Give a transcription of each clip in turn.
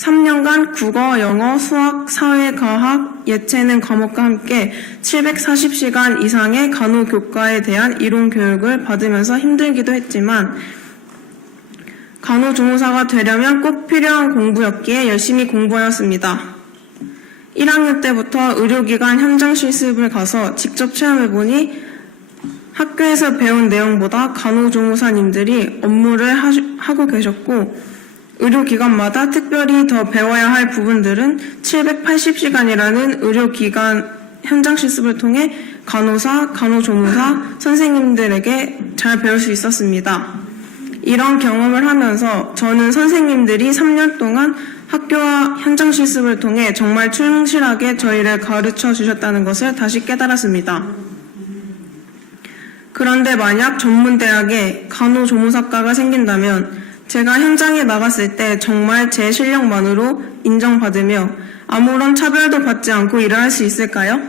3년간 국어, 영어, 수학, 사회, 과학, 예체능 과목과 함께 740시간 이상의 간호교과에 대한 이론 교육을 받으면서 힘들기도 했지만 간호조무사가 되려면 꼭 필요한 공부였기에 열심히 공부하였습니다. 1학년 때부터 의료기관 현장 실습을 가서 직접 체험해보니 학교에서 배운 내용보다 간호조무사님들이 업무를 하고 계셨고 의료기관마다 특별히 더 배워야 할 부분들은 780시간이라는 의료기관 현장 실습을 통해 간호사, 간호조무사, 선생님들에게 잘 배울 수 있었습니다. 이런 경험을 하면서 저는 선생님들이 3년 동안 학교와 현장 실습을 통해 정말 충실하게 저희를 가르쳐 주셨다는 것을 다시 깨달았습니다. 그런데 만약 전문대학에 간호조무사과가 생긴다면 제가 현장에 나갔을 때 정말 제 실력만으로 인정받으며 아무런 차별도 받지 않고 일을 할 수 있을까요?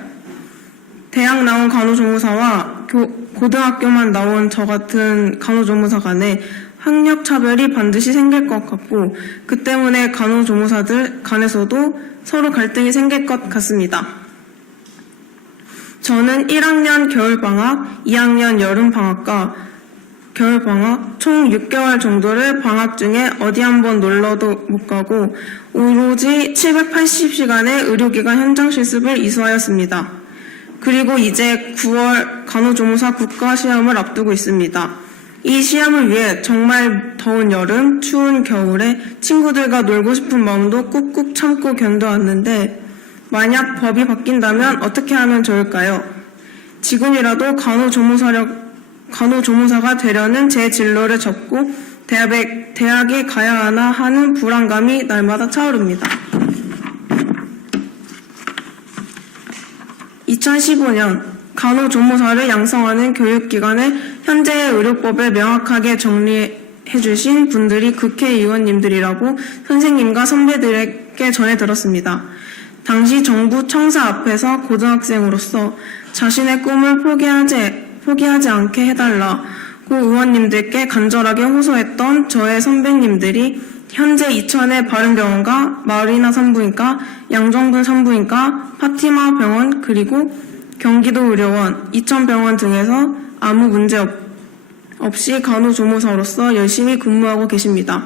대학 나온 간호조무사와 교- 고등학교만 나온 저 같은 간호조무사 간에 학력 차별이 반드시 생길 것 같고 그 때문에 간호조무사들 간에서도 서로 갈등이 생길 것 같습니다. 저는 1학년 겨울방학, 2학년 여름방학과 겨울 방학 총 6개월 정도를 방학 중에 어디 한 번 놀러도 못 가고 오로지 780시간의 의료기관 현장 실습을 이수하였습니다. 그리고 이제 9월 간호조무사 국가시험을 앞두고 있습니다. 이 시험을 위해 정말 더운 여름, 추운 겨울에 친구들과 놀고 싶은 마음도 꾹꾹 참고 견뎌왔는데 만약 법이 바뀐다면 어떻게 하면 좋을까요? 지금이라도 간호조무사력, 간호조무사가 되려는 제 진로를 접고 대학에, 대학에 가야 하나 하는 불안감이 날마다 차오릅니다. 2015년 간호조무사를 양성하는 교육기관을 현재의 의료법에 명확하게 정리해주신 분들이 국회의원님들이라고 선생님과 선배들에게 전해 들었습니다. 당시 정부 청사 앞에서 고등학생으로서 자신의 꿈을 포기하지, 포기하지 않게 해달라고 의원님들께 간절하게 호소했던 저의 선배님들이 현재 이천의 바른병원과 마을이나 산부인과, 양정분 산부인과, 파티마 병원 그리고 경기도 의료원, 이천병원 등에서 아무 문제 없, 없이 간호조무사로서 열심히 근무하고 계십니다.